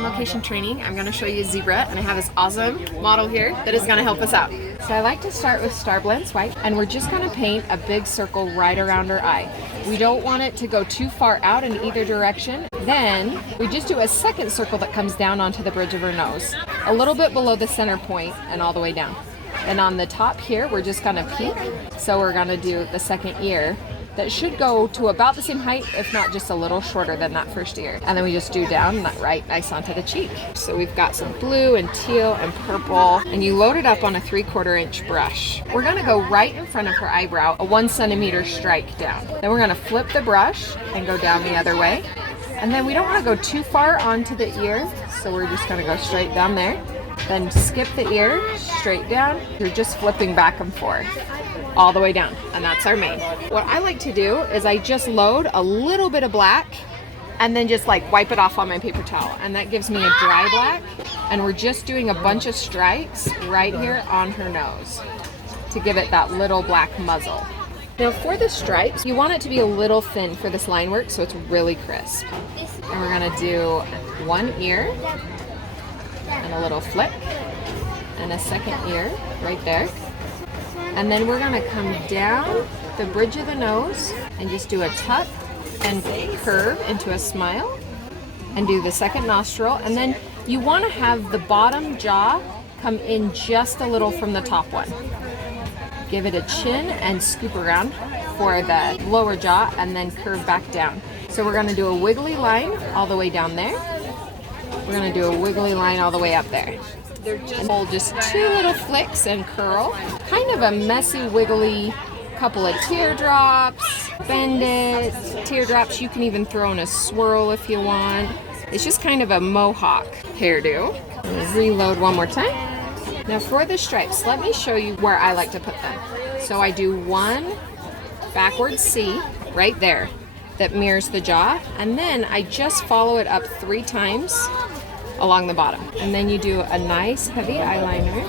On Location Training. I'm going to show you zebra, and I have this awesome model here that is going to help us out. So I like to start with Star Blends White, and we're just going to paint a big circle right around her eye. We don't want it to go too far out in either direction. Then we just do a second circle that comes down onto the bridge of her nose, a little bit below the center point and all the way down. And on the top here, we're just going to peak. So we're going to do the second ear. That should go to about the same height, if not just a little shorter than that first ear. And then we just do down that right nice onto the cheek. So we've got some blue and teal and purple, and you load it up on a 3/4 inch brush. We're gonna go right in front of her eyebrow, a 1 centimeter strike down. Then we're gonna flip the brush and go down the other way. And then we don't wanna go too far onto the ear, so we're just gonna go straight down there. Then skip the ear, straight down. You're just flipping back and forth all the way down, and that's our mane. What I like to do is I just load a little bit of black and then just like wipe it off on my paper towel, and that gives me a dry black, and we're just doing a bunch of strikes right here on her nose to give it that little black muzzle. Now for the stripes, you want it to be a little thin for this line work so it's really crisp. And we're gonna do one ear and a little flip and a second ear right there. And then we're gonna come down the bridge of the nose and just do a tuck and curve into a smile and do the second nostril. And then you wanna have the bottom jaw come in just a little from the top one. Give it a chin and scoop around for the lower jaw and then curve back down. So we're gonna do a wiggly line all the way down there. We're gonna do a wiggly line all the way up there. They're just two little flicks and curl. Kind of a messy, wiggly couple of teardrops. Bend it, teardrops. You can even throw in a swirl if you want. It's just kind of a mohawk hairdo. Reload one more time. Now for the stripes, let me show you where I like to put them. So I do one backward C right there that mirrors the jaw, and then I just follow it up 3 times along the bottom. And then you do a nice heavy eyeliner.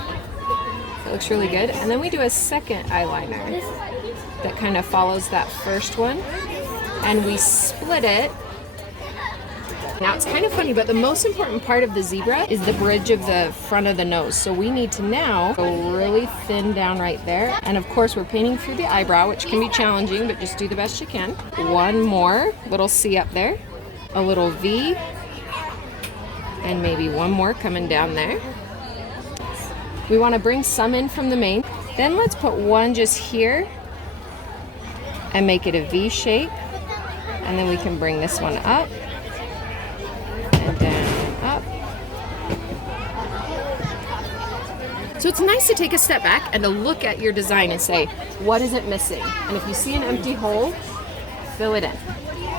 It looks really good. And then we do a second eyeliner that kind of follows that first one. And we split it. Now it's kind of funny, but the most important part of the zebra is the bridge of the front of the nose. So we need to now go really thin down right there. And of course we're painting through the eyebrow, which can be challenging, but just do the best you can. One more little C up there, a little V, and maybe one more coming down there. We want to bring some in from the mane. Then let's put one just here and make it a V shape. And then we can bring this one up and down, up. So it's nice to take a step back and to look at your design and say, what is it missing? And if you see an empty hole, fill it in.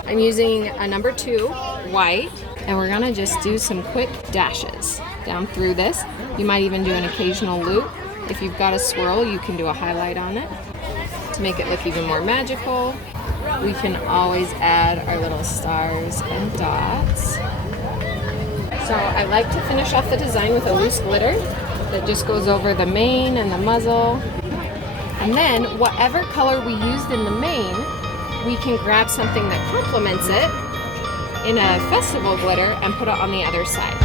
I'm using a number 2 white, and we're gonna just do some quick dashes down through this. You might even do an occasional loop. If you've got a swirl, you can do a highlight on it to make it look even more magical. We can always add our little stars and dots. So I like to finish off the design with a loose glitter that just goes over the mane and the muzzle. And then whatever color we used in the mane, we can grab something that complements it in a festival glitter and put it on the other side.